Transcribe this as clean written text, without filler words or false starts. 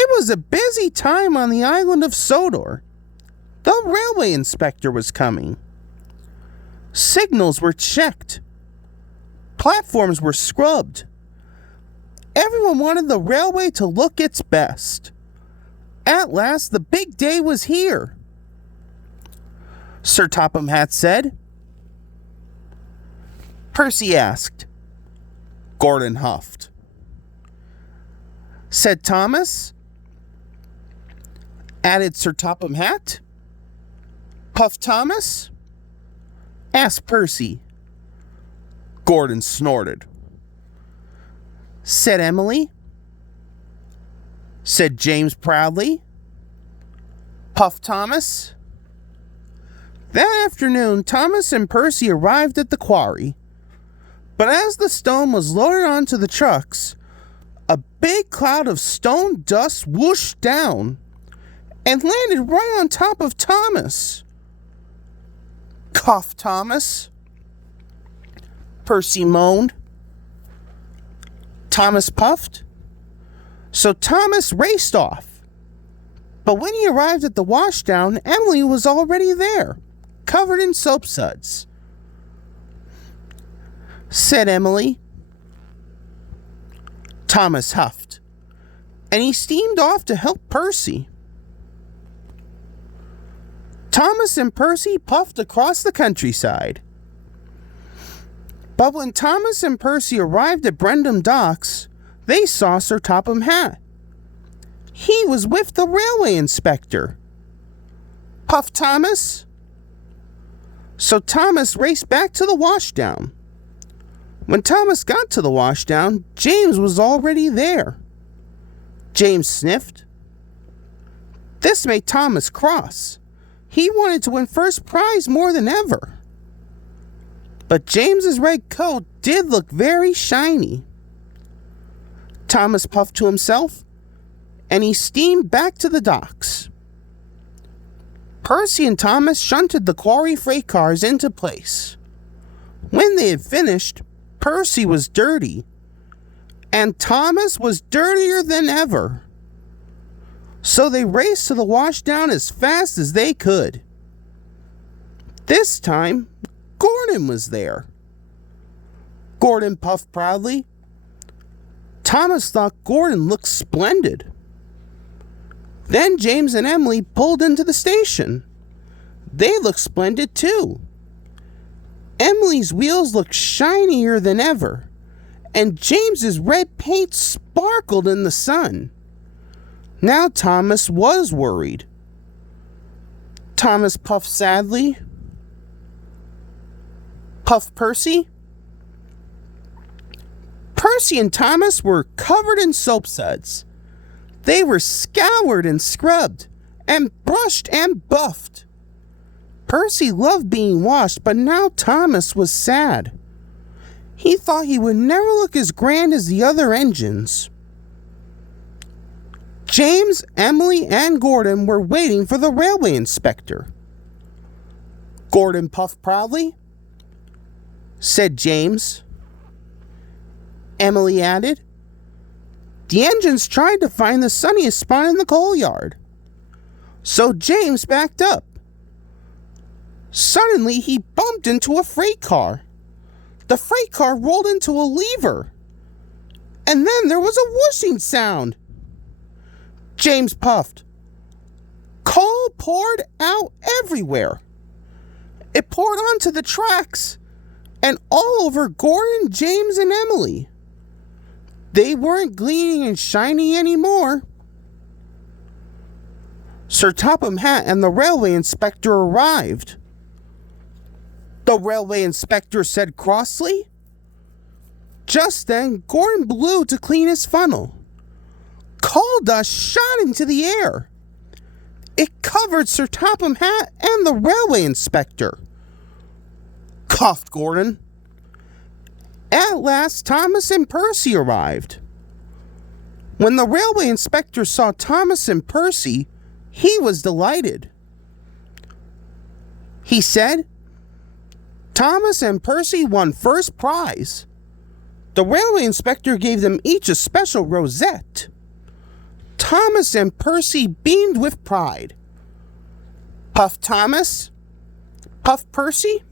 It was a busy time on the island of Sodor. The railway inspector was coming. Signals were checked. Platforms were scrubbed. Everyone wanted the railway to look its best. At last, the big day was here. Sir Topham Hatt said. Percy asked. Gordon huffed. Said Thomas. Added Sir Topham Hatt. Puffed Thomas. Asked Percy. Gordon snorted. Said Emily. Said James proudly. Puffed Thomas. That afternoon, Thomas and Percy arrived at the quarry. But as the stone was loaded onto the trucks, a big cloud of stone dust whooshed down and landed right on top of Thomas. Coughed Thomas. Percy moaned. Thomas puffed. So Thomas raced off. But when he arrived at the washdown, Emily was already there, covered in soap suds. Said Emily. Thomas huffed, and he steamed off to help Percy. Thomas and Percy puffed across the countryside. But when Thomas and Percy arrived at Brendam Docks, they saw Sir Topham Hatt. He was with the railway inspector. Puffed Thomas. So Thomas raced back to the washdown. When Thomas got to the washdown, James was already there. James sniffed. This made Thomas cross. He wanted to win first prize more than ever. But James's red coat did look very shiny. Thomas puffed to himself, and he steamed back to the docks. Percy and Thomas shunted the quarry freight cars into place. When they had finished, Percy was dirty, and Thomas was dirtier than ever. So they raced to the washdown as fast as they could. This time, Gordon was there. Gordon puffed proudly. Thomas thought Gordon looked splendid. Then James and Emily pulled into the station. They looked splendid too. Emily's wheels looked shinier than ever, and James's red paint sparkled in the sun. Now Thomas was worried. Thomas puffed sadly. Puffed Percy. Percy and Thomas were covered in soap suds. They were scoured and scrubbed, and brushed and buffed. Percy loved being washed, but now Thomas was sad. He thought he would never look as grand as the other engines. James, Emily, and Gordon were waiting for the railway inspector. Gordon puffed proudly. Said James. Emily added. The engines tried to find the sunniest spot in the coal yard. So James backed up. Suddenly, he bumped into a freight car. The freight car rolled into a lever. And then there was a whooshing sound. James puffed. Coal poured out everywhere. It poured onto the tracks and all over Gordon, James, and Emily. They weren't gleaming and shiny anymore. Sir Topham Hatt and the railway inspector arrived. The railway inspector said crossly. Just then, Gordon blew to clean his funnel. Coal dust shot into the air. It covered Sir Topham Hatt and the railway inspector. Coughed Gordon. At last, Thomas and Percy arrived. When the railway inspector saw Thomas and Percy, he was delighted. He said, Thomas and Percy won first prize. The railway inspector gave them each a special rosette. Thomas and Percy beamed with pride. Puff Thomas, Puff Percy,